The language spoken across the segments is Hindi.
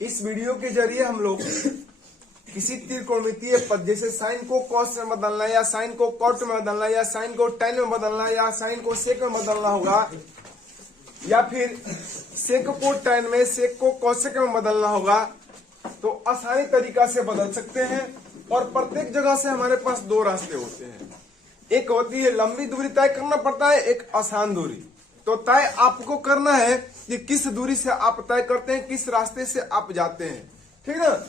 इस वीडियो के जरिए हम लोग किसी त्रिकोणमितीय पद जैसे साइन को कॉस में बदलना या साइन को कॉट में बदलना या साइन को टेन में बदलना या साइन को सेक में बदलना होगा या फिर सेक को टेन में सेक को कॉसेक में बदलना होगा तो आसानी तरीका से बदल सकते हैं। और प्रत्येक जगह से हमारे पास दो रास्ते होते हैं, एक होती है लंबी दूरी तय करना पड़ता है, एक आसान दूरी। तो तय आपको करना है कि किस दूरी से आप तय करते हैं, किस रास्ते से आप जाते हैं, ठीक है ना।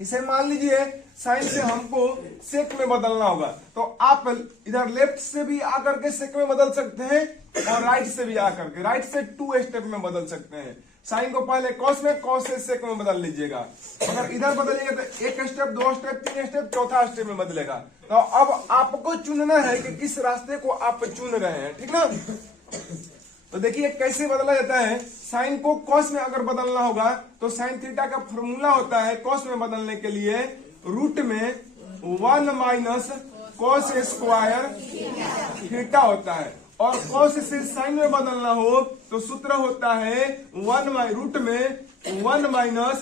इसे मान लीजिए साइन से हमको सेक में बदलना होगा तो आप इधर लेफ्ट से भी आकर के सेक में बदल सकते हैं और राइट से भी आकर के राइट से 2 स्टेप में बदल सकते हैं। साइन को पहले कॉस में, कॉस से सेक में बदल लीजिएगा। अगर इधर बदलिएगा तो 1 स्टेप, 2 स्टेप, 3 स्टेप, चौथा स्टेप में बदलेगा। तो अब आपको चुनना है कि किस रास्ते को आप चुन रहे हैं, ठीक ना। तो देखिए कैसे बदला जाता है। साइन को कॉस में अगर बदलना होगा तो साइन थीटा का फॉर्मूला होता है कॉस में बदलने के लिए रूट में 1 माइनस कॉस स्क्वायर थीटा होता है। और कॉस से साइन में बदलना हो तो सूत्र होता है रूट में 1 माइनस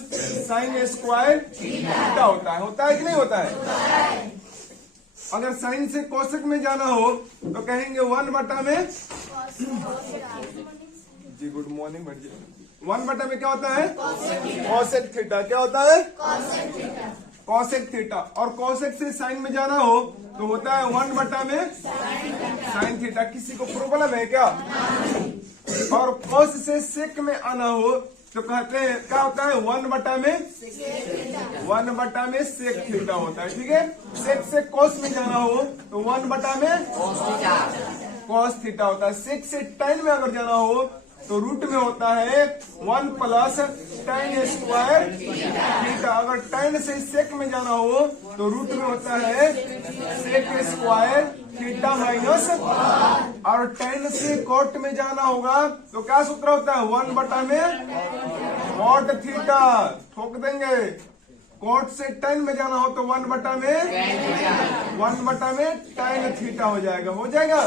साइन स्क्वायर थीटा होता है कि नहीं होता है। अगर साइन से कोसेक में जाना हो तो कहेंगे 1 बटा में जी गुड मॉर्निंग बैठ जाइए। 1 बटा में क्या होता है कोसेक थीटा। क्या होता है कोसेक थीटा। और कोसेक से साइन में जाना हो तो होता है 1 बटा में साइन थीटा। किसी को प्रॉब्लम है क्या। और कोस से सेक में आना हो तो कहते हैं क्या होता है 1 बटा में सेक थीटा होता है, ठीक है। सेक से कोस में जाना हो तो 1 बटा में कॉस थीटा होता है। सेक से टेन में अगर जाना हो तो रूट में होता है 1 प्लस टेन स्क्वायर थीटा। अगर टेन से सेक में जाना हो तो रूट में होता है सेक स्क्वायर थीटा माइनस। और टेन से कॉट में जाना होगा तो क्या सूत्र होता है 1 बटा में कॉट थीटा। ठोक देंगे। कॉट से टेन में जाना हो तो 1 बटा में टेन थीटा हो जाएगा।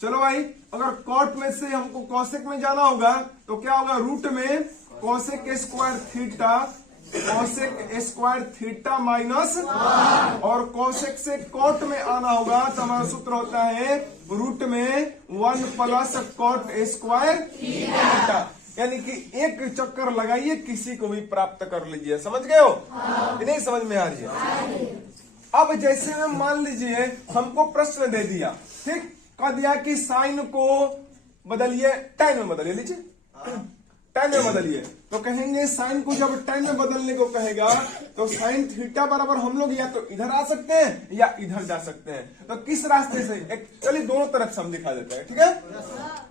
चलो भाई, अगर कॉट में से हमको कॉसेक में जाना होगा तो क्या होगा रूट में कॉसेक स्क्वायर थीटा माइनस। और कॉसेक से कॉट में आना होगा तो हमारा सूत्र होता है रूट में 1 प्लस कॉट स्क्वायर थीटा। यानी कि एक चक्कर लगाइए किसी को भी प्राप्त कर लीजिए। समझ गए हो कि नहीं समझ में आ रही है। अब जैसे में मान लीजिए हमको प्रश्न दे दिया, ठीक, कह दिया कि साइन को बदलिए टेन में बदलिए, लीजिए टेन में बदलिए। तो कहेंगे साइन को जब टेन में बदलने को कहेगा तो साइन थीटा बराबर हम लोग या तो इधर आ सकते हैं या इधर जा सकते हैं। तो किस रास्ते से, चलिए दोनों तरफ से हम दिखा देते हैं, ठीक है।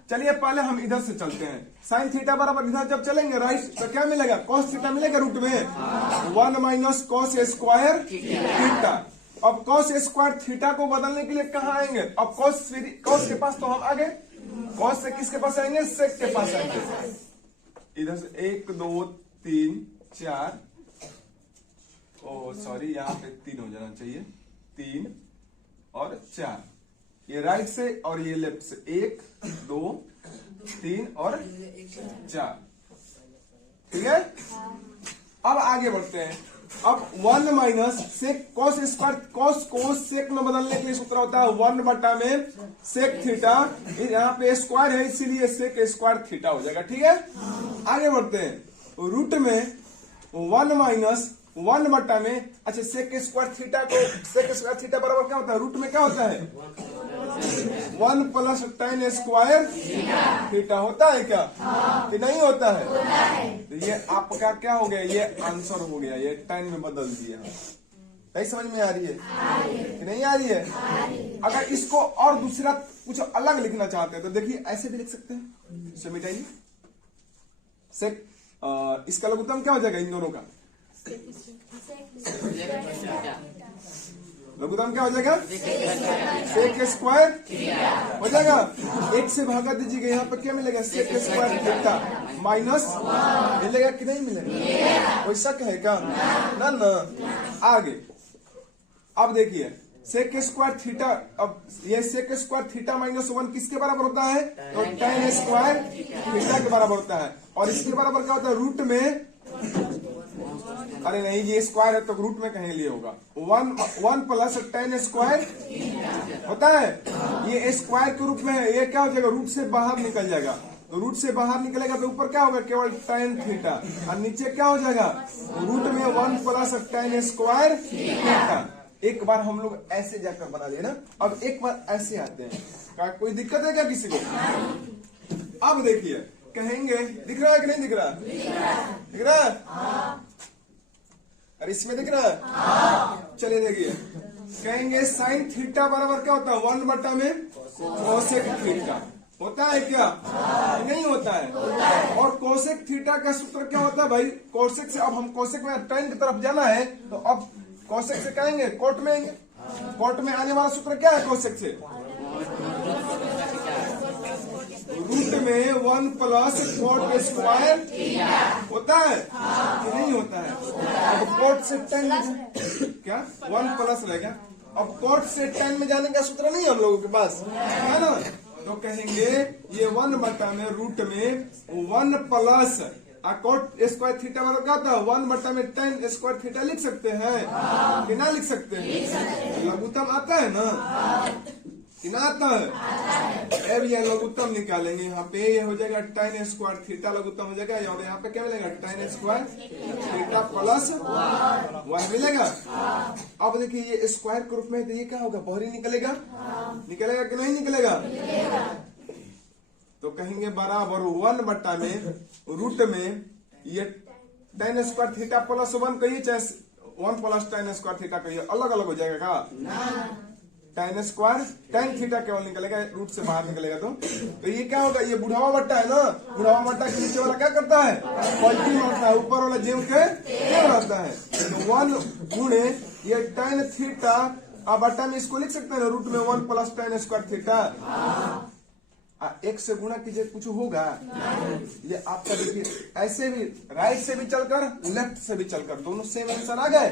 चलिए पहले हम इधर से चलते हैं। साइन थीटा बराबर इधर जब चलेंगे राइट तो क्या मिलेगा कॉस थीटा मिलेगा रूट में 1 माइनस कॉस स्क्वायर थीटा। अब कॉस स्क्वायर थीटा को बदलने के लिए कहाँ आएंगे। अब कॉस के पास तो हम आगे, कॉस से किसके पास आएंगे सेक के पास आएंगे। इधर से 1 2 3 4 सॉरी यहाँ पे 3 हो जाना चाहिए, 3 और 4। ये राइट से और ये लेफ्ट से 1 2 3 और 4, ठीक है। अब आगे बढ़ते हैं। अब 1 minus sec cos square, cos को सेक में बदलने के लिए सूत्र होता है 1 बटा में सेक थीटा। यहाँ पे स्क्वायर है इसीलिए सेक स्क्वायर थीटा हो जाएगा, ठीक है। आगे बढ़ते हैं। रूट में 1 माइनस 1 बटा में, अच्छा सेक स्क्वायर थीटा को, सेक स्क्वायर थीटा बराबर क्या होता है रूट में क्या होता है 1 प्लस टेन स्क्वायर थीटा होता है क्या। कि नहीं होता है। तो ये आपका क्या हो गया, ये आंसर हो गया, ये टेन में बदल दिया। नहीं समझ में आ रही है कि नहीं आ रही है। अगर इसको और दूसरा कुछ अलग लिखना चाहते हैं तो देखिए ऐसे भी लिख सकते हैं। इसे मिटाइए। सेक इसका लघुत्तम क्या हो जाएगा इन दोनों का लघुत्तम क्या हो जाएगा सेक स्क्वायर हो जाएगा। 1 से भागा दीजिएगा, यहाँ पर क्या मिलेगा सेक स्क्वायर थीटा माइनस मिलेगा कि नहीं मिलेगा। कोई शक है क्या ना। आगे अब देखिए सेक स्क्वायर थीटा, अब ये सेक स्क्वायर थीटा माइनस 1 किसके बराबर होता है? तो tan स्क्वायर थीटा के बराबर होता है। और इसके बराबर क्या होता है? रूट में, अरे नहीं ये स्क्वायर है तो रूट में कहीं लिए होगा, 1 प्लस tan स्क्वायर होता है। ये स्क्वायर के रूप में है, ये क्या हो जाएगा? रूट से बाहर निकल जाएगा। तो रूट से बाहर निकलेगा तो ऊपर क्या होगा? केवल tan थीटा, और नीचे क्या हो जाएगा? रूट में 1 प्लस tan स्क्वायर थीटा। एक बार हम लोग ऐसे जाकर बना लिए ना, अब एक बार ऐसे आते हैं। क्या कोई दिक्कत है क्या किसी को? अब देखिए कहेंगे, दिख रहा है कि नहीं दिख रहा? दिख रहा है? अरे इसमें दिख रहा है? चलिए देखिए, कहेंगे साइन थीटा बराबर क्या होता है? 1 बटा में कोसेक थीटा होता है क्या? नहीं होता है। और कोसेक थीटा का सूत्र क्या होता है भाई? कोसेक से, अब हम कोसेक में tan की तरफ जाना है तो अब कोसेक से कहेंगे कोट में आएंगे। कोट में आने वाला सूत्र क्या है कोसेक से? रूट में 1 प्लस कोट स्क्वायर होता है कि नहीं होता है? अब कोट से tan क्या 1 प्लस रहेगा। अब कोट से tan में जाने का सूत्र नहीं हम लोगों के पास है ना, तो कहेंगे ये 1 बटा में रूट में 1 प्लस कोट स्क्वायर थीटा बराबर क्या होता है? 1 बटा में tan स्क्वायर थीटा लिख सकते हैं कि ना लिख सकते हैं? लघुत्तम आता है ना कि ना आता है? अब ये लघुत्तम निकालेंगे, यहाँ पे ये हो जाएगा tan स्क्वायर थीटा लघुत्तम हो जाएगा, और यहाँ पे क्या मिलेगा? tan स्क्वायर थीटा प्लस 1 मिलेगा। अब देखिए ये स्क्वायर के रूप में तो ये क्या होगा? बाहरी निकलेगा, निकलेगा कि नहीं निकलेगा? तो कहेंगे बराबर 1 बटा में रूट में ये tan स्क्वायर थीटा प्लस 1 कहिए, चाहे 1 प्लस tan स्क्वायर थीटा कहिए, अलग अलग हो जाएगा का? tan स्क्वायर tan थीटा केवल निकलेगा, रूट से बाहर निकलेगा। तो ये क्या होगा? ये बुढ़ावा बट्टा है ना, बुढ़ावा बट्टा के नीचे वाला क्या करता है? पॉजिटिव होता है, ऊपर वाला जेब के क्या रहता है? तो 1 गुणे ये tan थीटा, अब बट्टा में इसको लिख सकते हैं ना, रूट में 1 प्लस tan स्क्वायर थीटा। एक से गुणा कीजिए, कुछ होगा? ये आपका देखिए ऐसे भी राइट से भी चलकर लेफ्ट से भी चलकर दोनों सेम आंसर आ गए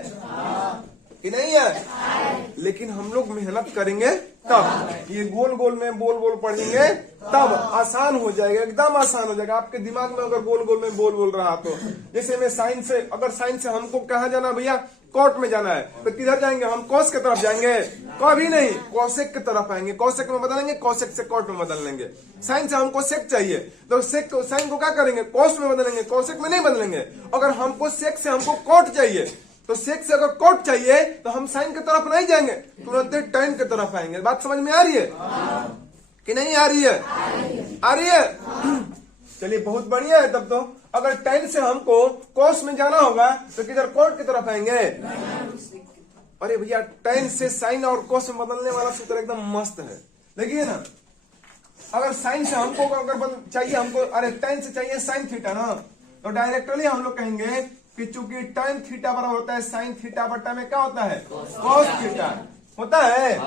कि नहीं है? लेकिन हम लोग मेहनत करेंगे तब, ये गोल गोल में बोल बोल पढ़ेंगे तब आसान हो जाएगा, एकदम आसान हो जाएगा आपके दिमाग में। अगर गोल गोल में बोल बोल रहा तो जैसे मैं साइन से, अगर साइन से हमको कहाँ जाना भैया? कोट में जाना है, तो किधर जाएंगे हम? कोस की तरफ जाएंगे? कभी नहीं, कोसेक की तरफ आएंगे, कोसेक में बदलेंगे, कोसेक से कोट में बदल लेंगे। साइन से हमको सेक चाहिए तो सेक को, साइन को क्या करेंगे? कोस में बदलेंगे, कोसेक में नहीं बदलेंगे। अगर हमको सेक से हमको कोट चाहिए तो सेक से अगर कोट चाहिए तो हम साइन की तरफ नहीं जाएंगे, तुरंत tan की तरफ आएंगे। बात समझ में आ रही है कि नहीं आ रही है? आ रही है? चलिए बहुत बढ़िया है। तब तो अगर tan से हमको कोस में जाना होगा तो किधर? कोट की तरफ आएंगे। अरे भैया tan से साइन और कोस में बदलने वाला सूत्र एकदम मस्त है, देखिए ना। अगर साइन से हमको अगर चाहिए हमको, अरे tan से चाहिए साइन थीटा ना, तो डायरेक्टली हम लोग कहेंगे कि चूंकि tan थीटा बराबर होता है साइन थीटा बटा में क्या होता है? कोस थीटा होता है।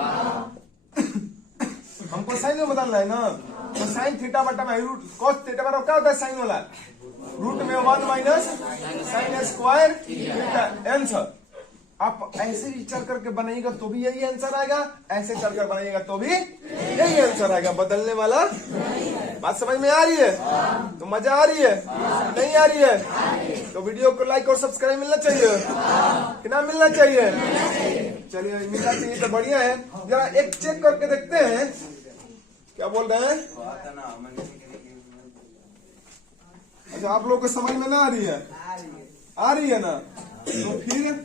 हमको साइन में बदलना है ना, तो साइन थीटा बटा में रूट कोस थीटा बराबर क्या होता है? साइन वाला रूट में 1 minus sine square theta answer. आप ऐसे ही चल करके बनाइएगा तो भी यही आंसर आएगा, ऐसे चलकर बनाइएगा तो भी यही आंसर आएगा, बदलने वाला। बात समझ में आ रही है? तो मजा आ रही है? नहीं आ रही है? तो वीडियो को लाइक और सब्सक्राइब मिलना चाहिए कि ना मिलना चाहिए? चलिए मिलना चाहिए तो बढ़िया है। जरा एक चेक करके देखते हैं क्या बोल रहे हैं। अच्छा आप लोग को समझ में ना आ रही है? आ रही है ना? तो फिर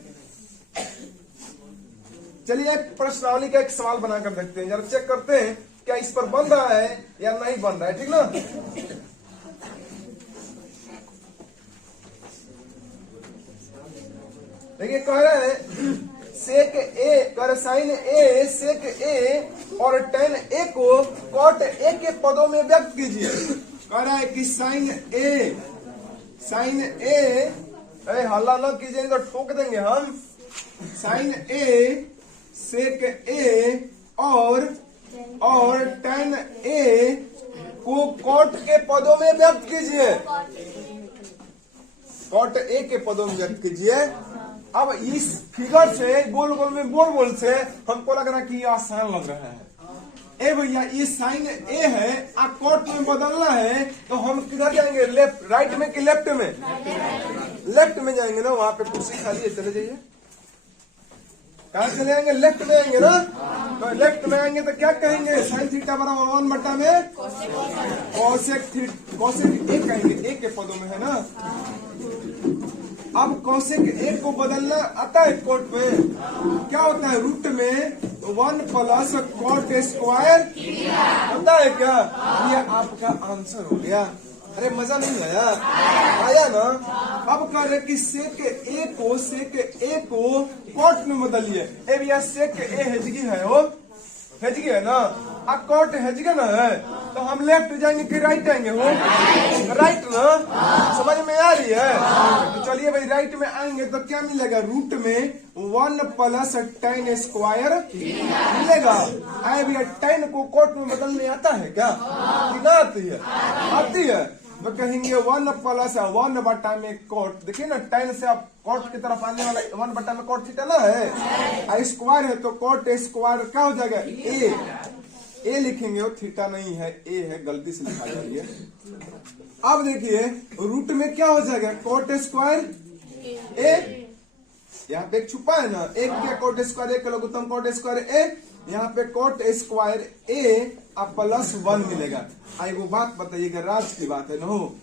चलिए एक प्रश्नावली का एक सवाल बनाकर देखते हैं, जरा चेक करते हैं क्या इस पर बन रहा है या नहीं बन रहा है, ठीक ना। देखिए कह रहे हैं सेक ए कर साइन ए सेक ए और tan ए को कॉट ए के पदों में व्यक्त कीजिए। कह रहा है कि साइन ए हल्ला न कीजिए तो ठोक देंगे हम। साइन ए सेक ए और tan ए को कॉट के पदों में व्यक्त कीजिए। कॉट ए के पदों में व्यक्त कीजिए। अब इस फिगर से गोल गोल में बोल से हमको लग रहा है कि ये आसान लग रहा है। ए भैया ये साइन ए है, आप कॉट में बदलना है तो हम किधर जाएंगे? लेफ्ट, राइट में कि लेफ्ट में? लेफ्ट में जाएंगे ना, वहां पे कुर्सी खाली है, चले जाइए। कहाँ चले जाएंगे? लेफ्ट में आएंगे ना। तो लेफ्ट में आएंगे तो क्या कहेंगे? साइन थीटा बराबर 1 बटा में कोसेक थीटा, कोसेक ए कहेंगे, ए के पदों में है ना। अब कोसेक ए को बदलना आता है कोट में, क्या होता है? रूट में 1 प्लस कॉट स्क्वायर होता है क्या? ये आपका आंसर हो गया। अरे मजा नहीं आया? आया ना। अब कह रहे कि सेक ए को कॉट में बदलिए। ए भैया सेक ए हेजगी है, वो हेजगी है ना, अब कॉट हेजगी ना है, तो हम लेफ्ट जाएंगे कि राइट आएंगे? हो राइट ना, समझ में आ रही है? तो चलिए भाई राइट में आएंगे तो क्या मिलेगा? रूट में 1 प्लस tan स्क्वायर मिलेगा। आए भैया tan को कॉट में बदलने आता है क्या? कि ना आती है? आती है। तो कहेंगे 1 प्लस 1 बटा में कॉट, देखिए ना tan से आप कॉट की तरफ आने वाला 1 बटा में कॉट थीटा ना है, स्क्वायर है तो कॉट स्क्वायर क्या हो जाएगा? ए लिखेंगे, वो थीटा नहीं है, ए है, गलती से लिखा जा रही है। अब देखिए रूट में क्या हो जाएगा? कॉट स्क्वायर ए, यहाँ पे एक छुपा है ना, एक क्या कॉट स्क्वायर, एक लघुत्तम कॉट स्क्वायर ए, यहाँ पे कॉट स्क्वायर ए अब प्लस 1 मिलेगा। आई वो बात बताइएगा, राज की बात है ना, हो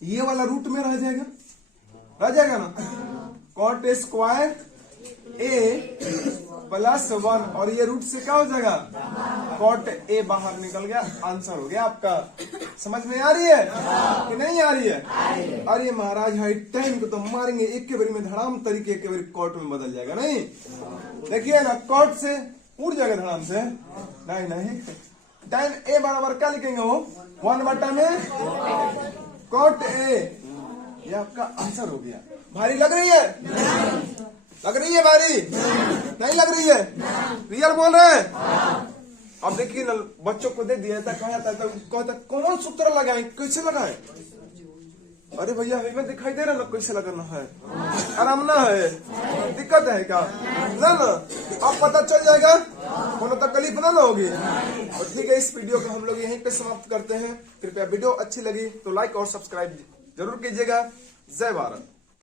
ये वाला रूट में रह जाएगा ना, कॉट स्क्वायर ए प्लस 1, और ये रूट से क्या हो जाएगा? कॉट ए बाहर निकल गया, आंसर हो गया आपका। समझ में आ रही है कि नहीं आ रही है? अरे महाराज है टाइम को तो मारेंगे एक के बारी में, धड़ाम तरीके के बारी कॉट में बदल जाएगा। नहीं देखिए ना, कॉट से उड़ जाएगा धड़ाम से, नहीं tan ए बराबर क्या लिखेंगे? वो 1 बटा में कॉट ए, ये आपका आंसर हो गया। भारी लग रही है? लग रही है भारी? नहीं लग रही है? रियल बोल रहे हैं? अब देखिए ना, बच्चों को दे दिया था, कहा जाता कहता कौन सूत्र लगाए, कैसे लगाए? अरे भैया हमें दिखाई दे रहा ना कैसे लगाना है, आराम ना है, दिक्कत है क्या? ना अब पता चल जाएगा, कोनो तकलीफ ना होगी। और ठीक है, इस वीडियो को हम लोग यहीं पे समाप्त करते हैं। कृपया वीडियो अच्छी लगी तो लाइक और सब्सक्राइब जरूर कीजिएगा। जय भारत।